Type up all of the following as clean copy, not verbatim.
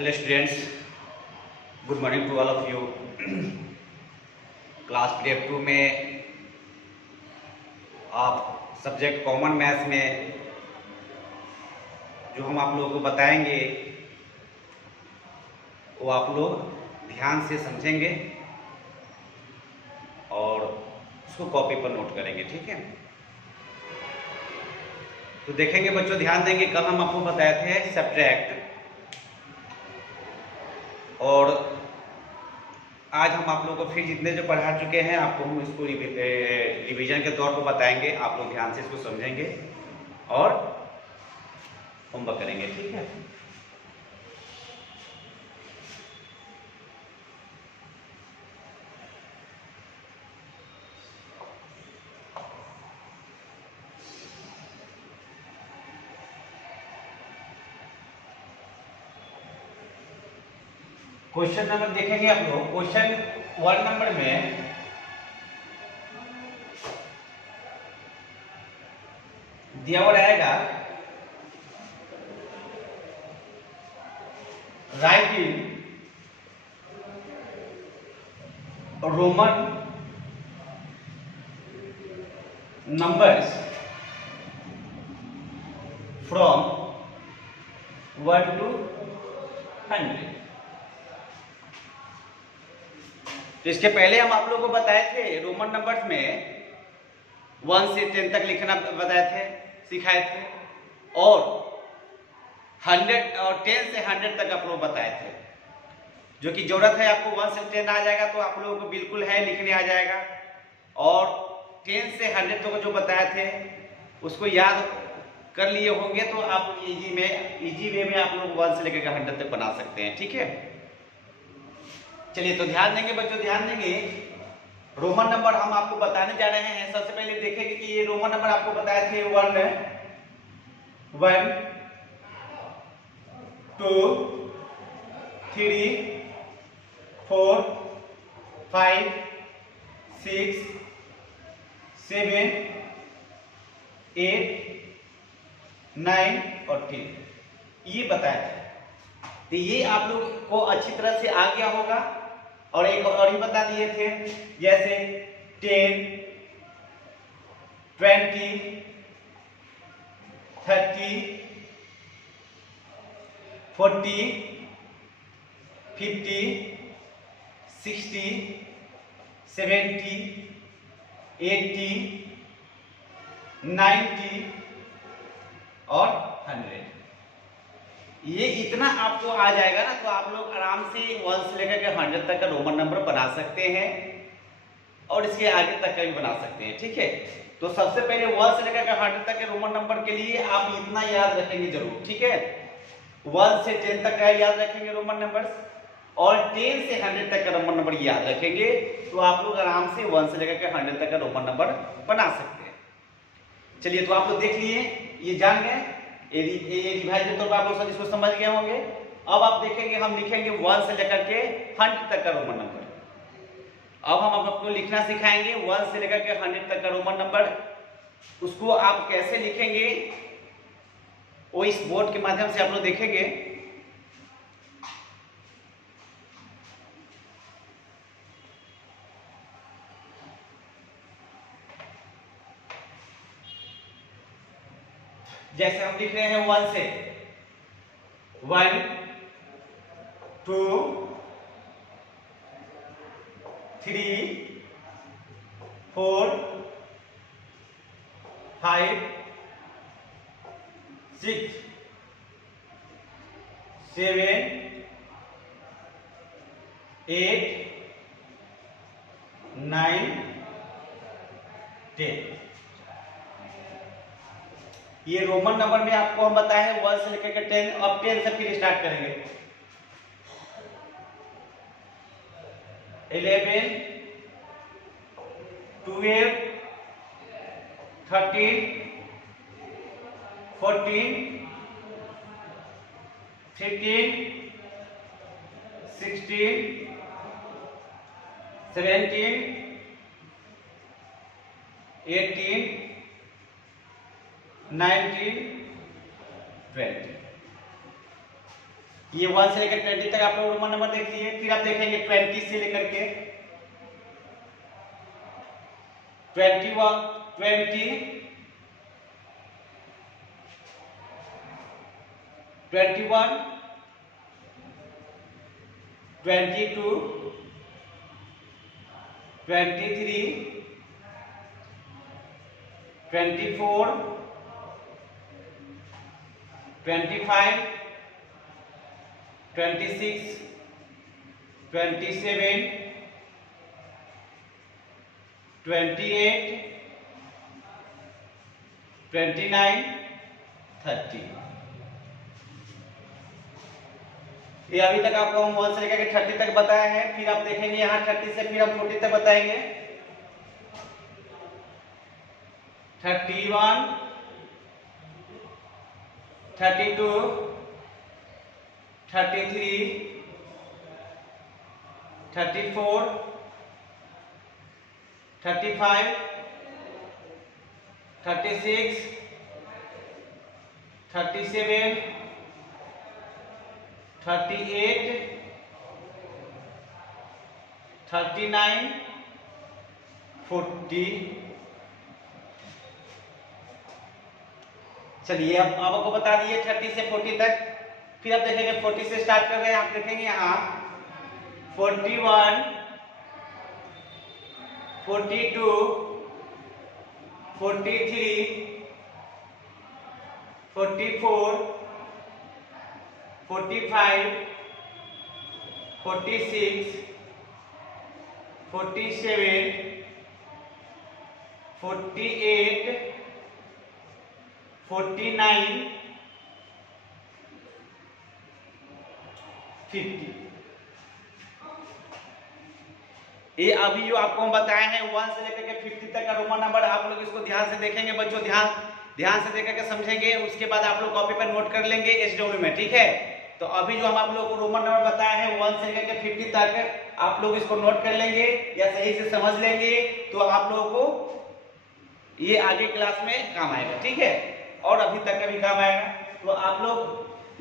Hello students, good morning to all of you. Class prep 2 में आप subject common maths में जो हम आप लोगों को बताएंगे वो आप लोग ध्यान से समझेंगे और उसको कॉपी पर नोट करेंगे, ठीक है। तो देखेंगे बच्चों, ध्यान देंगे। कल हम आपको बताए थे सब्ट्रैक्ट, और आज हम आप लोगों को फिर जितने जो पढ़ा चुके हैं आपको हम इसको रिवीजन के तौर पर बताएंगे। आप लोग ध्यान से इसको समझेंगे और होमवर्क करेंगे, ठीक है। क्वेश्चन नंबर देखेंगे आप लोग। क्वेश्चन 1 नंबर में दिया हुआ रहेगा, right in Roman numbers from 1 to 100। तो इसके पहले हम आप लोगों को बताए थे रोमन नंबर्स में 1 से 10 तक लिखना बताए थे, सिखाए थे, और 100 और 10 से 100 तक आप लोग बताए थे। जो कि जरूरत है आपको 1 से 10 आ जाएगा तो आप लोगों को बिल्कुल है, लिखने आ जाएगा। और 10 से 100 तक जो बताए थे उसको याद कर लिए होंगे तो आप इजी वे में आप लोग 1 से लेकर 100 तक बना सकते हैं, ठीक है। चलिए, तो ध्यान देंगे बच्चों, ध्यान देंगे। रोमन नंबर हम आपको बताने जा रहे हैं। सबसे पहले देखेंगे कि ये रोमन नंबर आपको बताए थे 1 2 3 4 5 6 7 8 9 और 10 ये बताया था। तो ये आप लोग को अच्छी तरह से आ गया होगा। और एक और ही बता दिए थे, जैसे 10 20 30 40 50 60 70 80 90 और 100। ये इतना आपको आ जाएगा ना तो आप लोग आराम से 1 से लेकर के 100 तक का रोमन नंबर बना सकते हैं और इसके आगे तक का भी बना सकते हैं, ठीक है। तो सबसे पहले 1 से लेकर के 100 तक के रोमन नंबर के लिए आप इतना याद रखेंगे जरूर, ठीक है। 1 से 10 तक का याद रखेंगे रोमन नंबर, और 10 से 100 तक का रोमन नंबर याद रखेंगे तो आप लोग आराम से 1 से लेकर के 100 तक का रोमन नंबर बना सकते हैं। चलिए, तो आप लोग देख लिए, ये जान गए, ये रिवाइज के तौर पर आप लोग इसको समझ गए होंगे। अब आप देखेंगे, हम लिखेंगे 1 से लेकर के 100 तक का रोमन नंबर। अब हम आपको लिखना सिखाएंगे 1 से लेकर के 100 तक का रोमन नंबर। उसको आप कैसे लिखेंगे वो इस बोर्ड के माध्यम से आप लोग देखेंगे। जैसे हम लिख रहे हैं 1 से 1 2 3 4 5 6 7 8 9 10। ये रोमन नंबर में आपको हम बताए हैं 1 से लेकर के 10। अब 10 से फिर स्टार्ट करेंगे। 11 12 13 14 15 16 17 18 19 20। ये 1 से लेकर 20 तक आप लोग रोमन नंबर देख लिए। फिर आप देखेंगे 20 से लेकर के 21, 22, 23, 24, 25, 26, 27, 28, 29, 30। ये अभी तक आपको हम 1 से लेकर के 30 तक बताया है। फिर आप देखेंगे यहाँ 30 से फिर हम 40 तक बताएंगे। 31, 32, 33, 34, 35, 36, 37, 38, 39, 40। चलिए अब आपको बता दिए 30 से 40 तक। फिर आप देखेंगे 40 से स्टार्ट कर रहे हैं। आप देखेंगे यहाँ 41, 42, 43, 44, 45, 46, 47, 48, 49, 50। ये अभी जो आपको हम बताए हैं 1 से लेकर के 50 तक का रोमन नंबर, आप लोग इसको ध्यान से देखेंगे बच्चों, ध्यान से देख के समझेंगे। उसके बाद आप लोग कॉपी पर नोट कर लेंगे SW में, ठीक है। तो अभी जो हम आप लोग को रोमन नंबर बताए हैं 1 से लेकर के 50 तक, आप लोग इसको नोट कर लेंगे या सही से समझ लेंगे तो आप लोगों को ये आगे क्लास में काम आएगा, ठीक है, और अभी तक का भी काम आएगा। तो आप लोग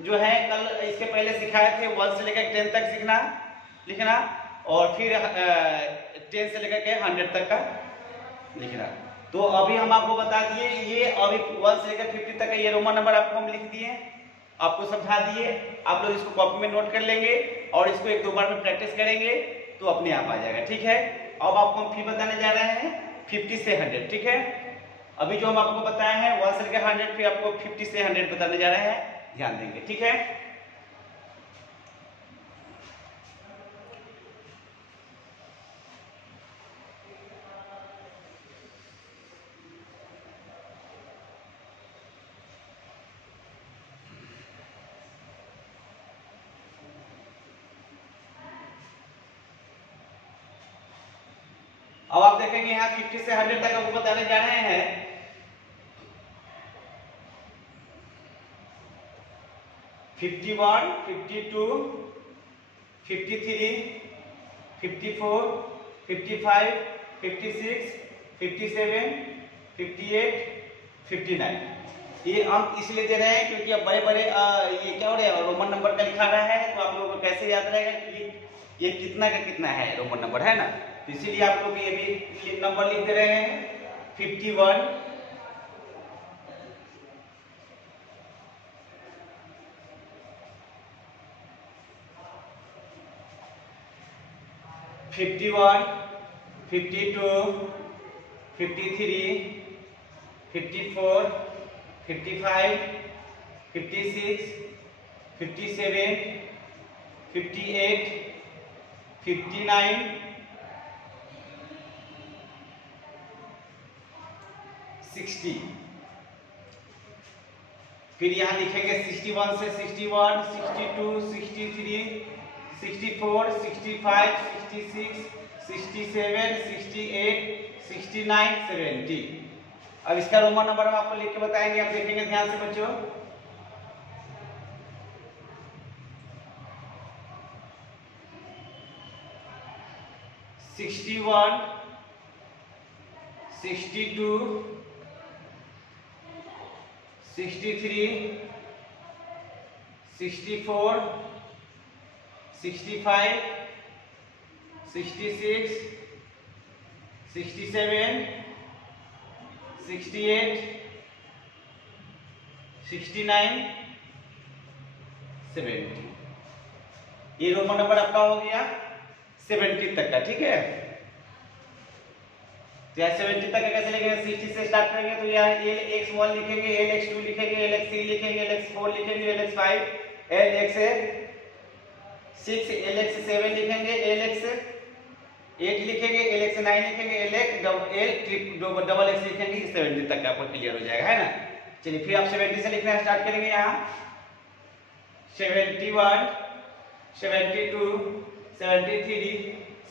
जो है कल इसके पहले सिखाए थे 1 से लेकर 10 तक सीखना लिखना, और फिर 10 से लेकर के 100 तक का लिखना। तो अभी हम आपको बता दिए, ये अभी 1 से लेकर 50 तक का ये रोमन नंबर आपको हम लिख दिए, आपको समझा दिए। आप लोग इसको कॉपी में नोट कर लेंगे और इसको 1-2 बार में प्रैक्टिस करेंगे तो अपने आप आ जाएगा, ठीक है। अब आपको हम फिर बताने जा रहे हैं 50 से 100, ठीक है। अभी जो हम आपको बताए हैं 1 से लेकर 100, फिर आपको 50 से 100 बताने जा रहे हैं, ध्यान देंगे, ठीक है। अब आप देखेंगे यहाँ 50 से 100 तक आपको बताने जा रहे हैं। 51, 52, 53, 54, 55, 56, 57, 58, 59। ये अंक इसलिए दे रहे हैं क्योंकि अब बड़े बड़े ये क्या हो रहा है, रोमन नंबर का लिखा रहा है, तो आप लोगों को कैसे याद रहेगा कि ये कितना का कितना है रोमन नंबर, है ना। तो इसीलिए आप लोग ये भी नंबर लिख दे रहे हैं। 51, 51, 52, 53, 54, 55, 56, 57, 58, 59, 60। फिर यहाँ लिखेंगे 61 से 61, 62, 63, 64, 65, 66, 67, 68, 69, 70। अब इसका रोमन नंबर हम आपको लिख के बताएंगे, आप देखेंगे ध्यान से बच्चों। (61), 62, 63, 64, 65, 66, 67, 68, 69, 70। ये रोमन नंबर आपका हो गया 70 तक का, ठीक है। तो यहाँ 70 तक का कैसे लिखेंगे, 60 से स्टार्ट करेंगे तो यहाँ LX1 लिखेंगे, LX2 लिखेंगे, LX3 लिखेंगे, LX4 लिखेंगे, LX5, LX6, LX7 लिखेंगे, LX8 लिखेंगे, LX9 लिखेंगे, LX लिखेंगे। 70 तक का आपको क्लियर हो जाएगा, है ना। चलिए फिर आप 70 से लिखना स्टार्ट करेंगे। यहाँ 71, 72, 73,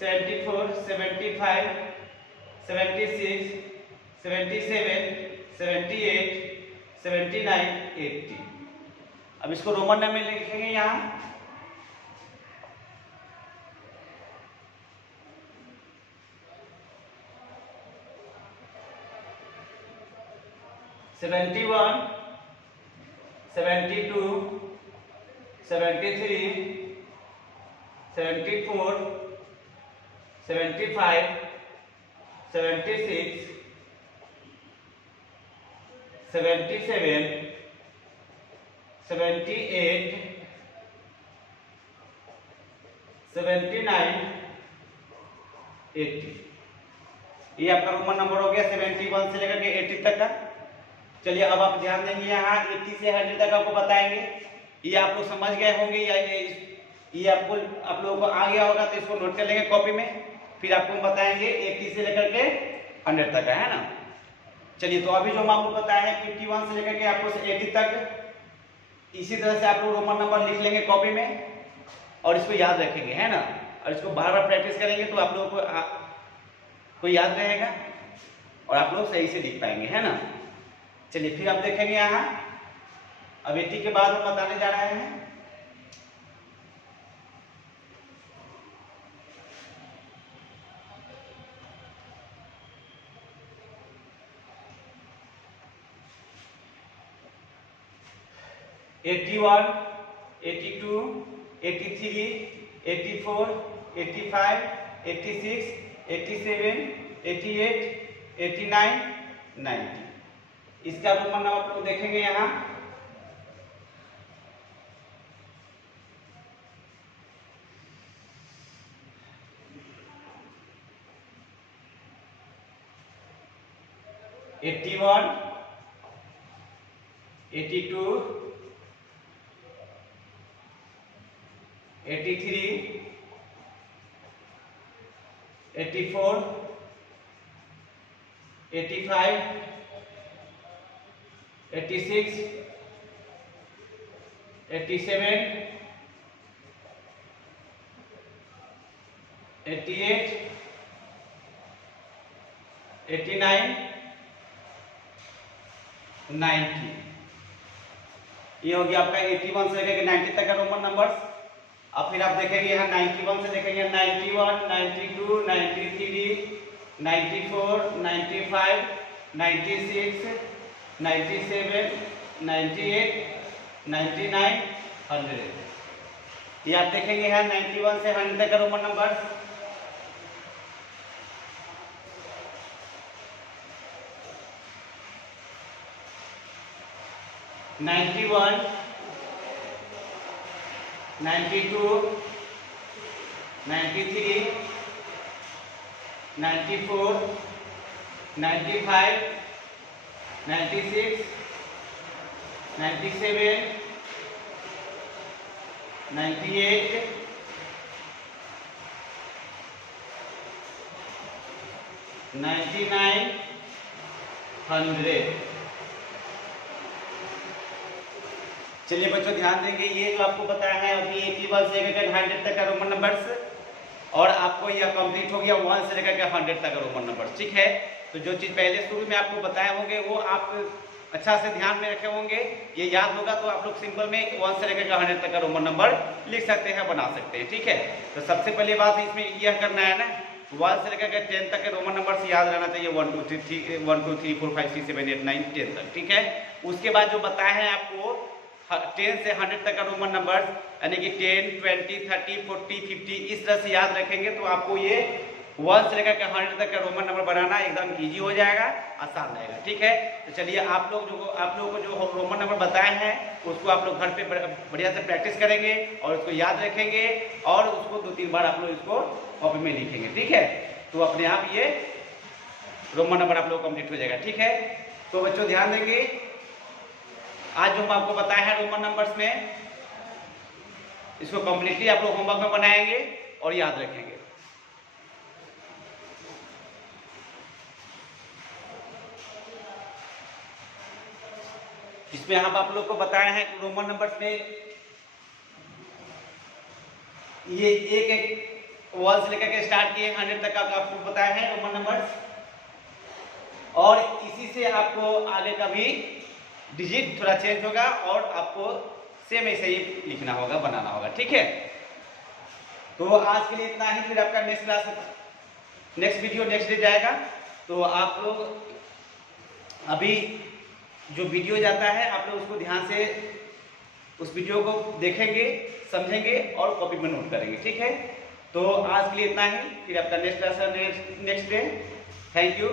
74, 75, 76, 77, 78, 79, 80। अब इसको रोमन नंबर में लिखेंगे यहाँ 71, 72, 73, 74, 75, 76, 77, 78, 79, 80। ये आपका रोमन नंबर हो गया 71 से लेकर के 80 तक का। चलिए अब आप ध्यान देंगे, यहाँ 80 से 100 तक आपको बताएंगे। ये आप लोग समझ गए होंगे या ये आप लोगों को आ गया होगा, तो इसको नोट कर लेंगे कॉपी में। फिर आपको बताएंगे 80 से लेकर के 100 तक का, है ना। चलिए तो अभी जो हम आपको बताया है 51 से लेकर के आपको 80 तक, इसी तरह से आप लोग रोमन नंबर लिख लेंगे कॉपी में और इसको याद रखेंगे, है ना। और इसको बार बार प्रैक्टिस करेंगे तो आप लोगों को याद रहेगा और आप लोग सही से लिख पाएंगे, है ना। चलिए फिर आप देखेंगे यहाँ अब 80 के बाद हम बताने जा रहे हैं 81, 82, 83, 84, 85, 86, 87, 88, 89, 90। इसका रोमन नंबर आप लोग देखेंगे यहाँ 81, 82, 83, 84, 85, 86, 87, 88, 89, 90। ये हो गया आपका 81 से लेकर 90 तक का रोमन नंबर्स। अब फिर आप देखेंगे यहाँ 91 से देखेंगे 91, 92, 93, 94, 95, 96, 97, 98, 99, 100। ये आप देखेंगे यहाँ 91 से 100 तक का रोमन नंबर। नाइन्टी 92, 93, 94, 95, 96, 97, 98, 99, 100। चलिए बच्चों ध्यान देंगे, ये जो आपको बताया है अभी 81 से लेकर 100 तक का रोमन नंबर्स, और आपको यह कंप्लीट हो गया 1 से लेकर 100 तक का रोमन नंबर, ठीक है। तो जो चीज़ पहले शुरू में आपको बताए होंगे वो आप अच्छा से ध्यान में रखे होंगे, ये याद होगा तो आप लोग सिंपल में 1 से लेकर 100 तक का रोमन नंबर लिख सकते हैं, बना सकते हैं, ठीक है। तो सबसे पहले बात इसमें यह करना है ना, 1 से लेकर 10 तक के रोमन नंबर से याद रहना चाहिए, 1 2 3 4 5 6 7 8 9 10 तक, ठीक है। उसके बाद जो बताया है आपको 10 से 100 तक का रोमन नंबर यानी कि 10, 20, 30, 40, 50 इस तरह से याद रखेंगे तो आपको ये 1 से लेकर के 100 तक का रोमन नंबर बनाना एकदम इजी हो जाएगा, आसान रहेगा। ठीक है, तो चलिए आप लोगों को जो रोमन नंबर बताए हैं उसको आप लोग घर पे बढ़िया से प्रैक्टिस करेंगे और उसको याद रखेंगे और उसको 2-3 बार आप लोग इसको कॉपी में लिखेंगे। ठीक है, तो अपने आप ये रोमन नंबर आप लोग कंप्लीट हो जाएगा। ठीक है, तो बच्चों ध्यान देंगे, आज जो हम आपको बताया है रोमन नंबर्स में, इसको कंप्लीटली आप लोग होमवर्क में बनाएंगे और याद रखेंगे। जिसमें हम आप लोग को बताए हैं रोमन नंबर्स में ये एक 1 से लेकर के स्टार्ट किए 100 तक का आपको बताया है रोमन नंबर्स, और इसी से आपको आगे का भी डिजिट थोड़ा चेंज होगा और आपको सेम ऐसे ही लिखना होगा, बनाना होगा। ठीक है, तो आज के लिए इतना ही, फिर आपका नेक्स्ट वीडियो नेक्स्ट डे जाएगा। तो आप लोग अभी जो वीडियो जाता है आप लोग उसको ध्यान से उस वीडियो को देखेंगे, समझेंगे और कॉपी में नोट करेंगे। ठीक है, तो आज के लिए इतना ही, फिर आपका next class next day. Thank you.